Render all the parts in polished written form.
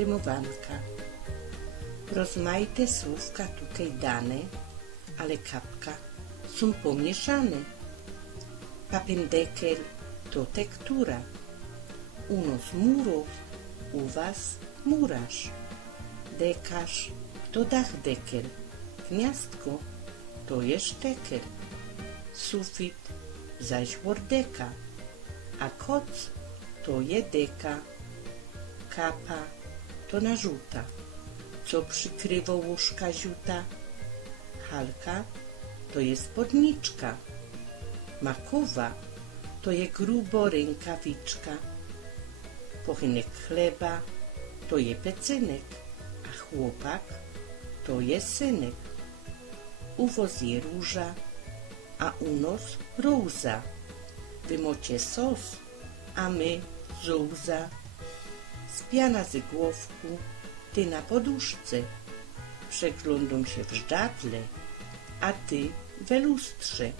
rymowanka. Rozmaite słówka tutaj dane, ale kapka są pomieszane. Papendekel to tektura, u nas murów, u was murarz. Dekarz to dachdekel, gniazdko to jest sztekel, sufit zaś wordeka, a koc to je deka, kapa to narzuta, co przykrywa łóżka ziuta, halka to jest spodniczka, makowa to je grubo rękawiczka, pochinek chleba to je pecynek, a chłopak to je synek. Uwoz je róża, a u nos róza. Wy mocie sos, a my żółza. Spiana z głowku, ty na poduszce. Przeglądam się w żdżadle, a ty we lustrze.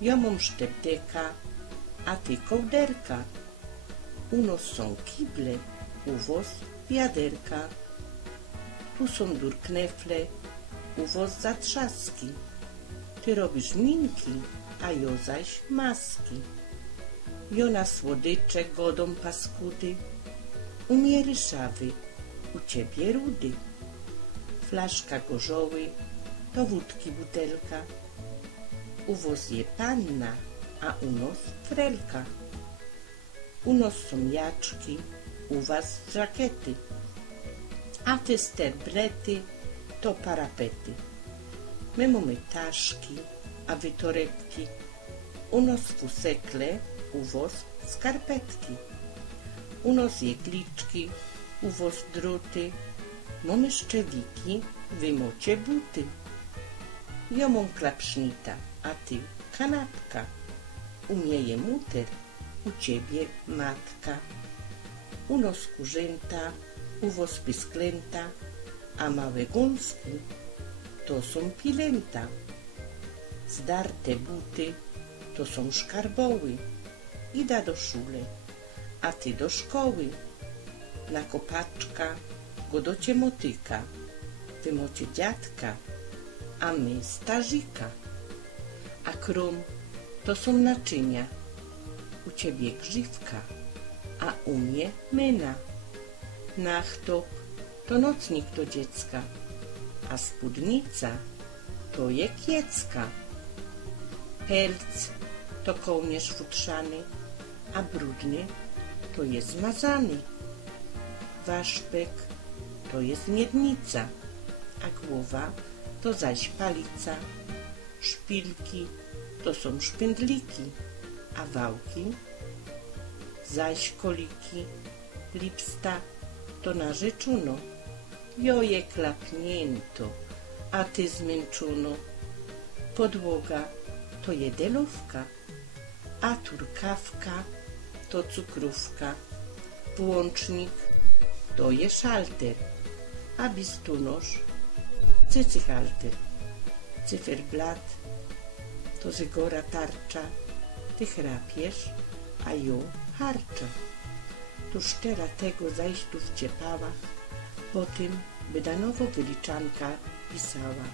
Ja mam sztepdeka, a ty kołderka. U nos są kible, u was wiaderka. Tu są durknefle, u was zatrzaski. Ty robisz minki, a jo zaś maski. Jo na słodycze godą paskudy, u mnie ryszawy, u ciebie rudy. Flaszka gorzoły, to wódki butelka. U was je panna, a u nos frelka. U nos są jaczki, u was żakety, a te sterblety to parapety. My mamy taszki, a wy torebki, u nos fusekle, u was skarpetki. U nos jegliczki, u was druty, mamy szczewiki, wy mocie buty. Ja mam klapsznita, a ty kanapka. U mnie je muter, u ciebie matka. U nos kurzęta, u was pisklęta, a małe gąski to są pilęta. Zdarte buty to są szkarboły. Ida do szule, a ty do szkoły. Na kopaczka go do cie motyka. Wy mocie dziadka, a my starzika. A krom to są naczynia. U ciebie grzywka, a u mnie myna. Nachtop to nocnik do dziecka, a spódnica to je kiecka. Pelc to kołnierz futrzany, a brudny to jest zmazany. Waszpek to jest miednica, a głowa to zaś palica. Szpilki to są szpędliki, a wałki zaś koliki. Lipsta to narzeczono, joje klapnięto, a ty zmęczono. Podłoga to je delówka, a turkawka to cukrówka. Włącznik to je szalter, a bistunosz cycyhalter. Cyferblat to zygora tarcza, ty chrapiesz, a jo harcza. Tu szczera tego zajść tu wciepała, po tym by danowo wyliczanka pisała.